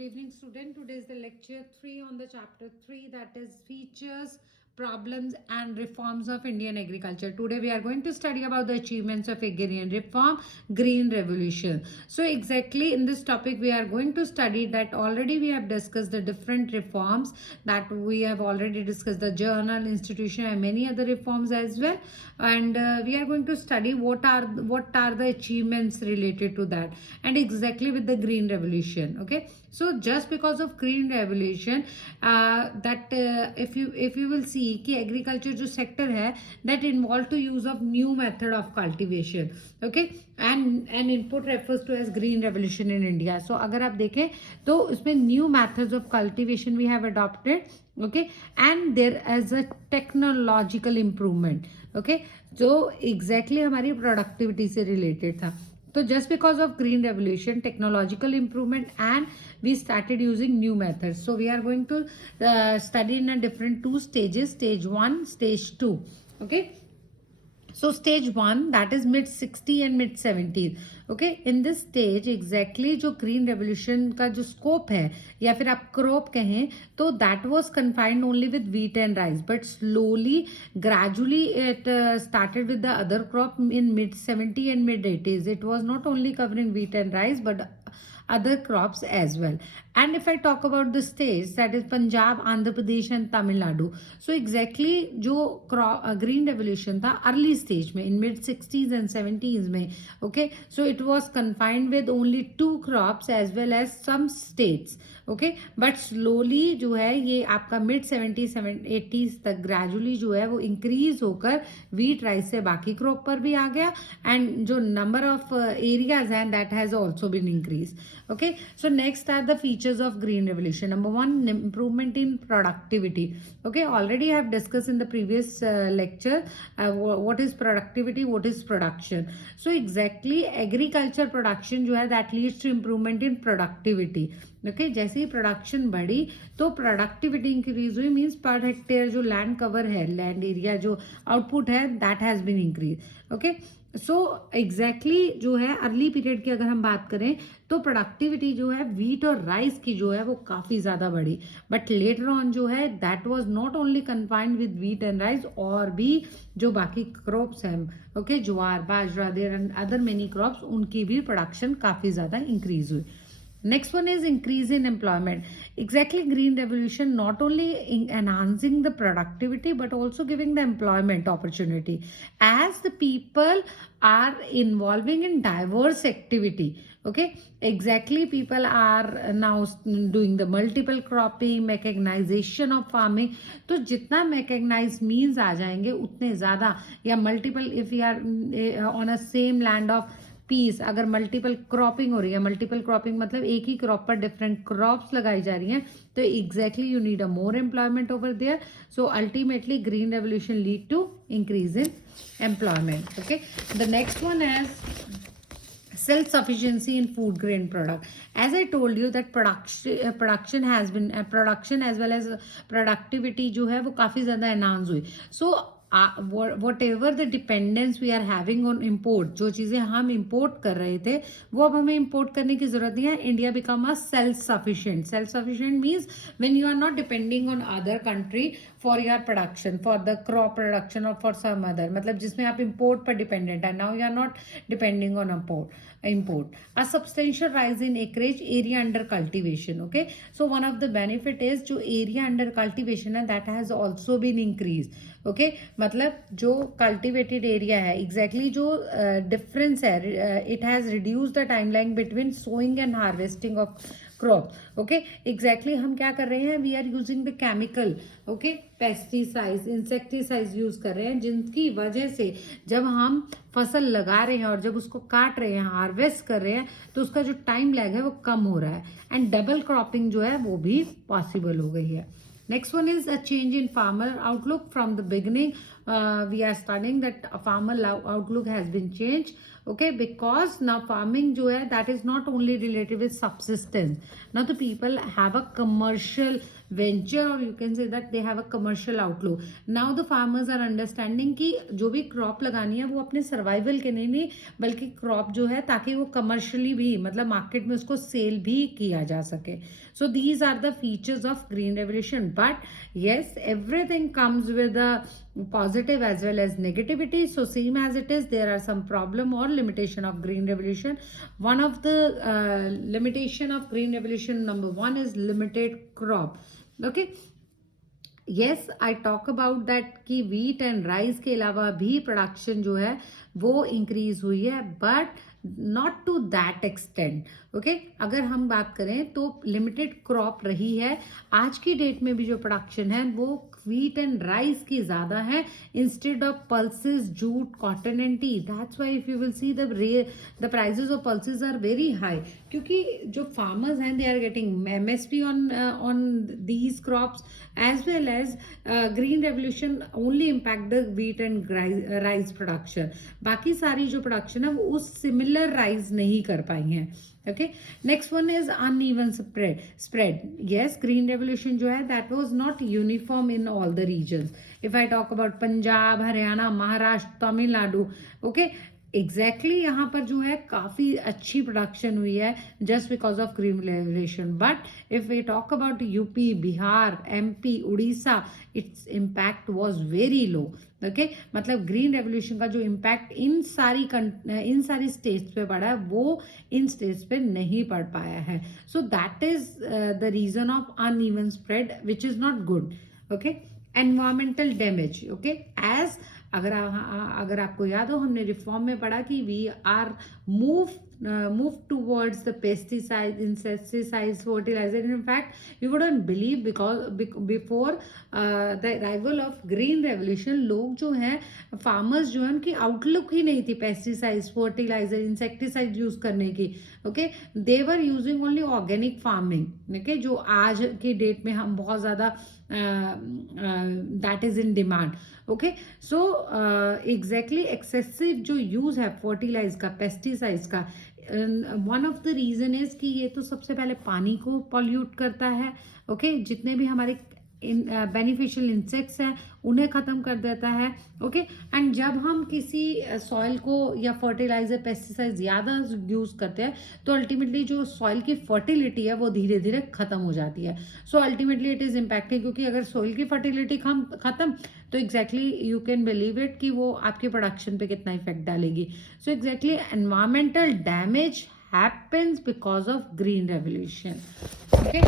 Good evening, student. Today is the lecture 3 on the chapter 3, that is features, problems and reforms of Indian agriculture. Today we are going to study about the achievements of agrarian reform, green revolution. So exactly in this topic we are going to study that already we have discussed the different reforms, that we have already discussed the journal, institution and many other reforms as well, and we are going to study what are the achievements related to that, and exactly with the green revolution. Okay, so just because of green revolution, that if you will see कि agriculture जो sector है that involve to use of new method of cultivation. Okay, and input refers to as green revolution in India. So अगर आप देखें तो उसमें new methods of cultivation we have adopted. Okay, and there as a technological improvement. Okay, जो exactly हमारी productivity से related था. So just because of green revolution, technological improvement, and we started using new methods. So we are going to study in a different two stages, stage 1, stage 2. Okay, so stage 1, that is mid 60 and mid 70s. Okay, in this stage exactly जो green revolution का जो scope है या फिर आप crop कहें तो that was confined only with wheat and rice, but slowly gradually it started with the other crop in mid 70 and mid 80s. It was not only covering wheat and rice but other crops as well. And if I talk about the states, that is Punjab, Andhra Pradesh and Tamil Nadu. So exactly जो green revolution था early stage में in mid 60s and 70s में. Okay, so it was confined with only 2 crops as well as some states. Okay, but slowly जो है ये आपका mid 70s 80s तक gradually जो है वो increase होकर wheat rice से बाकी crop पर भी आ गया, and जो number of areas हैं that has also been increased. Okay, so next are the features of green revolution. Number 1, improvement in productivity. Okay, already I have discussed in the previous lecture what is productivity, what is production. So exactly agriculture production जो है that leads to improvement in productivity. Okay जैसे ही production बढ़ी तो productivity increase हुई, means per hectare जो land cover है, land area जो आउटपुट है that has been increase. Okay, so exactly जो है अर्ली पीरियड की अगर हम बात करें तो प्रोडक्टिविटी जो है वीट और राइस की जो है वो काफ़ी ज़्यादा बढ़ी, बट लेटर ऑन जो है that was not only confined with wheat and rice, और भी जो बाकी क्रॉप्स हैं, ओके ज्वार बाजरा there and other many crops, उनकी भी प्रोडक्शन काफ़ी ज़्यादा इंक्रीज हुई. Next one is increase in employment. Exactly, green revolution not only enhancing the productivity but also giving the employment opportunity as the people are involving in diverse activity. Okay, exactly, people are now doing the multiple cropping, mechanization of farming. तो जितना mechanized means आ जाएंगे उतने ज़्यादा, या multiple if we are on a same land of piece, अगर multiple cropping हो रही है, मल्टीपल क्रॉपिंग मतलब एक ही क्रॉप पर डिफरेंट क्रॉप्स लगाई जा रही हैं, तो exactly you need a more employment over there. So ultimately green revolution lead to increase in employment. Okay, the next one is self-sufficiency in food grain product. As I told you that production has been production as well as productivity जो है वो काफ़ी ज़्यादा enhance हुई. So whatever the dependence we are having on import, जो चीज़ें हम import कर रहे थे वो अब हमें import करने की ज़रूरत नहीं है. India become a self-sufficient. Self-sufficient means when you are not depending on other country for your production, for the crop production or for some other, मतलब जिसमें आप import पर dependent है. Now you are not depending on import. A substantial rise in acreage, area under cultivation. Okay, so one of the benefit is जो area under cultivation है that has also been increased. Okay मतलब जो cultivated area है exactly जो difference है, it has reduce the timeline between sowing and harvesting of crop. Okay exactly हम क्या कर रहे हैं, we are using the chemical, okay pesticides, insecticides use कर रहे हैं, जिनकी वजह से जब हम फसल लगा रहे हैं और जब उसको काट रहे हैं, हार्वेस्ट कर रहे हैं, तो उसका जो टाइम लैग है वो कम हो रहा है, एंड डबल क्रॉपिंग जो है वो भी पॉसिबल हो गई है. Next one is a change in farmer outlook from the beginning. we are studying that a farmer outlook has been changed. Okay, because now farming जो है that is not only related with subsistence. Now the people have a commercial venture, or you can say that they have a commercial outlook. Now the farmers are understanding कि जो भी crop लगानी है वो अपने survival के नहीं बल्कि crop जो है ताकि वो commercially भी मतलब market में उसको sale भी किया जा सके. So these are the features of green revolution. But yes, everything comes with a positive as well as negativity. So same as it is, there are some problem or limitation of green revolution. One of the limitation of green revolution, number one, is limited crop. Okay. Yes, I talk about that कि wheat and rice के अलावा भी production जो है वो increase हुई है, but not to that extent. Okay, अगर हम बात करें तो limited crop रही है. आज की डेट में भी जो production है वो wheat and rice की ज़्यादा है instead of pulses, jute, cotton and tea. That's why if you will see the prices of pulses are very high. क्योंकि जो farmers हैं they are getting MSP on these crops, as well as green revolution only impact the wheat and rice production. बाकी सारी जो production है वो उस similar rise नहीं कर पाई हैं. Okay, next one is uneven spread. Yes, green revolution जो है that was not uniform in all the regions. If I talk about Punjab, Haryana, Maharashtra, Tamil Nadu, okay, exactly यहाँ पर जो है काफ़ी अच्छी प्रोडक्शन हुई है just because of green revolution. But if we talk about UP, Bihar, MP, Orissa, its impact was very low. Okay, मतलब green revolution का जो इम्पैक्ट इन सारी स्टेट्स पे पड़ा है वो इन स्टेट्स पे नहीं पड़ पाया है. So that is the reason of uneven spread which is not good. Okay, environmental damage. Okay, as अगर आपको याद हो हमने रिफॉर्म में पढ़ा कि we are move towards the pesticides, insecticides, fertilizer. In fact, you wouldn't believe because before the arrival of green revolution, लोग जो हैं farmers जो हैं उनकी outlook ही नहीं थी pesticides, fertilizer, insecticides यूज करने की. Okay, they were using only organic farming. Okay, जो आज की डेट में हम बहुत ज़्यादा that is in demand. Okay, so exactly excessive जो यूज है fertilizer का, pesticides का, one of the reason is कि ये तो सबसे पहले पानी को पॉल्यूट करता है. ओके, जितने भी हमारे बेनिफिशियल इंसेक्ट्स हैं उन्हें ख़त्म कर देता है. ओके, एंड जब हम किसी सॉइल को या फर्टिलाइजर, पेस्टिसाइड ज़्यादा यूज़ करते हैं तो अल्टीमेटली जो सॉइल की फर्टिलिटी है वो धीरे धीरे ख़त्म हो जाती है. So ultimately it is impacting, क्योंकि अगर सॉइल की फर्टिलिटी ख़त्म तो exactly you can believe it कि वो आपके प्रोडक्शन पे कितना इफेक्ट डालेगी. So exactly environmental damage happens because of green revolution. Okay,